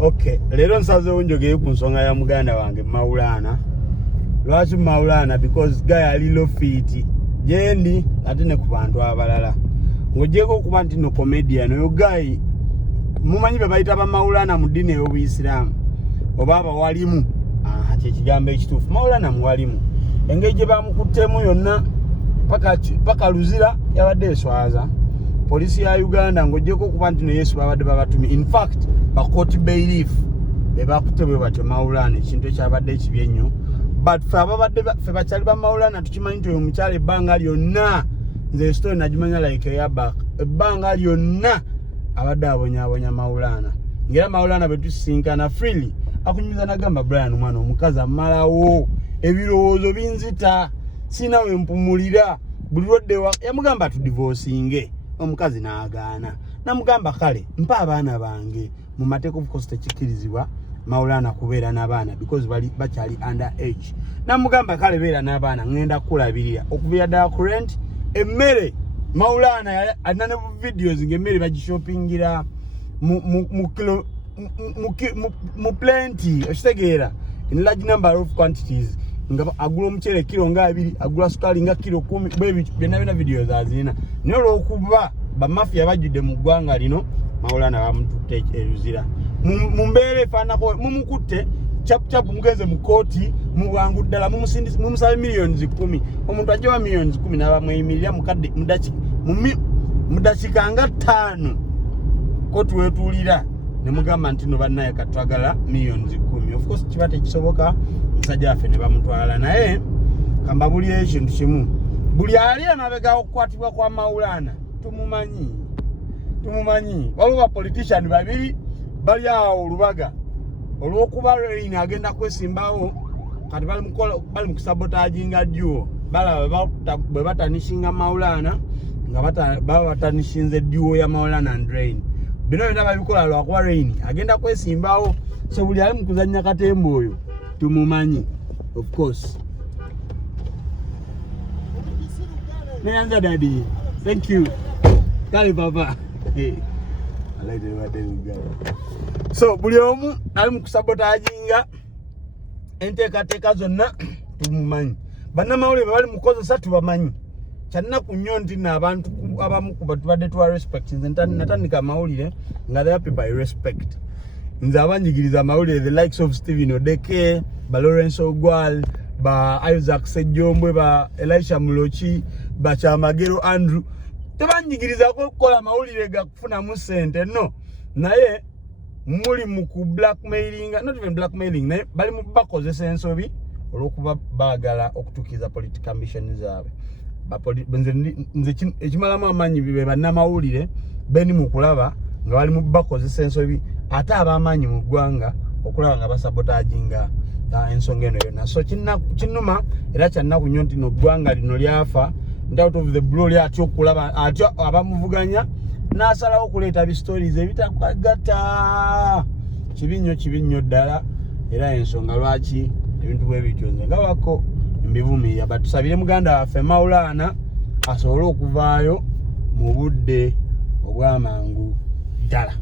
Okay, lero nsazeewo njogere ku nsonga ya muganda wange Maulana. Lwaki Maulana? Because guy ali low feet. Jendi ate ne ku bantu abalala. Ngojeko kuba nti no comedian oyo guy mumanyi be bayita ba Maulana mu dini y'Obuyisiraamu. Obaba walimu. Kye kigambo ekituufu. Maulana muwalimu. Engeri gye bamukuttemu yonna paka luzira yabadde eswaza. Polisi ya Uganda ngojeko kuba nti no Yesu babadde babatumi. In fact, bakoti bailiff bebakutte batyo Maulana ekintu ekyabadde ekibye nnyo. But fe bakyali ba Maulana tukimanyi nti oyo mukyala ebbanga lyonna nze story najimanya like ya back ebbanga lyonna abadde abonyabonya Maulana. Ngera Maulana betusinkana freely akunyumiza nagamba Brian mwana omukazi amalawo ebirowoozo binzita sina we mpumulira buli lwadde yamugamba tudivorcinge omukazi naagaana namugamba kale mpa abaana bange mu mateeka of course tekikirizibwa Maulana kubeera n'abaana because bakyali under age. Namugamba kale beera n'abaana ngenda kulabirira okubira ddala ku rent emmere. Maulana alina videos ng'emmere bagishopingira mu plenty okitegeera in large number of quantities nga agula omukyere kilo nga 2 agula sukali nga kilo 10 bwe byonna videos azina naye olw'okuba bamafia bajjudde mu ggwanga lino Maulana bamututte eruzira mu mbeera efaanako mumukutte chapu mugenze mu kooti mu bwangu ddala mumusabe millions 10 omuntu ajja wa millions 10 n'abamweyimirira mukadde mu dakiika nga 5 kooti weetuulira ne mugamba nti no bannaye katwagala millions 10. Of course kiba tekisoboka musajja waffe ne bamutwala naye kambabuli ekintu kimu buli ali emabega okukwatibwa kwa Maulana tumumanyi waliwo politician babiri bali awo Lubaga olw'okuba Rain agenda kwesimbawo kati bali mu kusabotaginga duo balaba bwe batanishinga Maulana nga baba batanishinze duo ya Maulana and Rain. Bino byonna babikola lwakuba Rain agenda kwesimbawo so buli ali mu kuzannya katembo oyo tumumanyi of course. Nyanza daddy, thank you. Kale papa. I like the way they go. So buli omu ali mu kusabotaginga enteekateeka zonna tumumanyi. Bannamawulire bali mukozesa tubamanyi. Kyannaku nnyo nti n'abantu abamu ku batubadde tuwa respect. Nze natandika amawulire nga there are people I respect. Nze abanjigiriza amawulire the likes of Stephen Odeke, ba Lawrence Ogwal, ba Isaac Sejjombwe, ba Elisha Mulochi, ba Kyamagero Andrew. Tebanjigiriza kukola amawulire ga kufunamu ssente no. Naye muli mu ku blackmailing, not even blackmailing, naye bali mu bakozesa ensobi olw'okuba baagala okutukiza political mission zaabwe. Nze ekimalamu amanyi be bannamawulire beni mu kulaba nga bali mu bakozesa ensobi ate ab'amaanyi mu ggwanga okulaba nga basabotaginga ensonga eno yonna. So kinnuma era kyannaku nnyo nti no ggwanga lino lyafa out of the blue atyo okulaba atyo abamuvuganya n'asalawo okuleeta bistories ebitakwagata kibi nnyo ddala era ensonga lwaki ebintu bwe bityo nze nga wako mbivumirira batusabire muganda waffe Maulana asobole okuvaayo mu budde obw'amangu ddala.